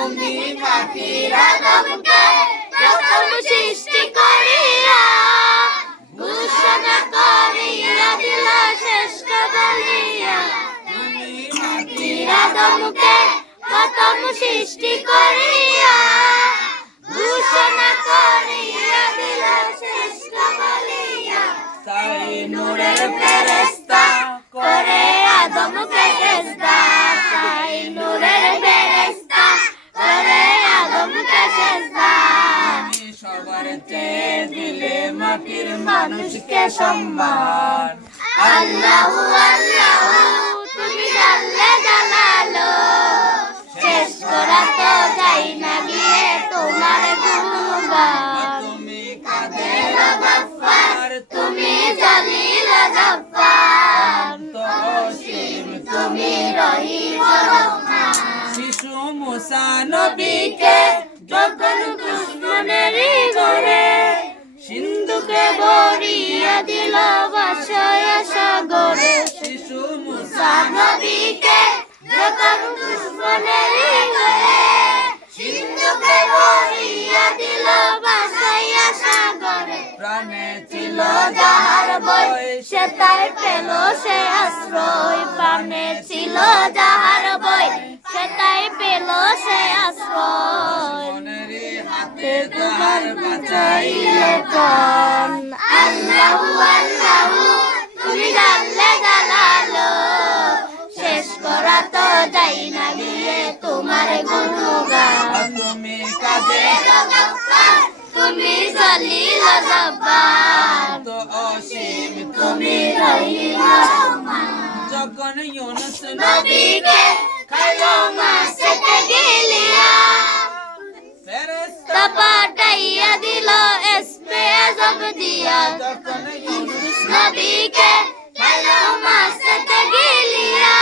তুমি মাটির আদমকে প্রথম সৃষ্টি করিয়া ঘোষণা করিয়া দিল শ্রেষ্ঠ বলিয়া। তুমি মাটির আদমকে প্রথম সৃষ্টি করিয়া ঘোষণা করিয়া দিল শ্রেষ্ঠ বলিয়া। তাই নূরের ফেরেশতা করে আদমকে সেজদা, তাই নূরের ফেরেশতা করে আদমকে সেজদা। তুমি সবার চেয়ে দিলে মাটির মানুষকে সম্মান। আল্লাহু আল্লাহু তুমি জানলে জানালো, শেষ করা তো যাই না গিয়ে তোমার গুণগান। তুমি কাদের গফফার, তুমি জলিল জব্বার, অসীম তুমি রহিম রহমান। শিশু মুসা নবীকে যখন দুশমনেরই ঘরে সিন্ধুকে ভরিয়া দিল ভাসায় সাগরে। শিশু মুসা নবীকে যখন দুশমনেরই ঘরে সিন্ধুকে ভরিয়া দিল ভাসায় সাগরে। প্রাণে ছিল যাহার ভয় সে তাই পেল সে আশ্রয়, প্রাণে ছিল যাহার ভয় সে তাই পেল সে আশ্রয়। হাতে তাহার বাঁচাইলে প্রাণ। আল্লাহু আল্লাহু তুমি জানলে জানালো, শেষ করা তো যাই না গিয়ে তোমার গুণগান। তুমি কাদের গফফার, তুমি জলিল জব্বার, অসীম তুমি রহিম রহমান। যখন ইউনুস নবীকে খাইলো মাছেতে গিলিয়া ফেরেশতা পাঠাইয়া দিল এসপে আযম দিয়া। যখন ইউনুস নবীকে খাইলো মাছেতে গিলিয়া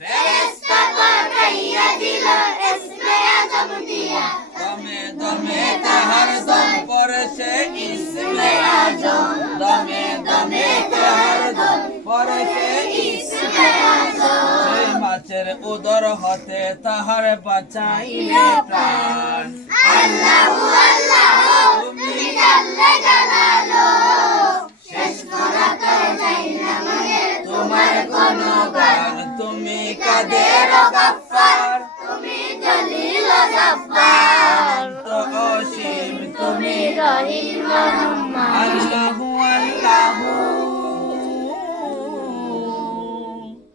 ফেরেশতা পাঠাইয়া দিল এসপে আযম দিয়া। দমে দমে তাহার দম পড়ে সে ইসমে আযম, দমে দমে তাহার দম পড়ে সে ইসমে আযম। সেই মাছের উদর হতে তাহার বাঁচাইলে প্রাণ। আল্লাহু আল্লাহু তুমি জানলে জানালো, শেষ করা তো যাই না গিয়ে তোমার গুণগান। তুমি কাদের গফফার, তুমি জলিল জব্বার, অসীম তুমি রহিম রহমান। আল্লাহু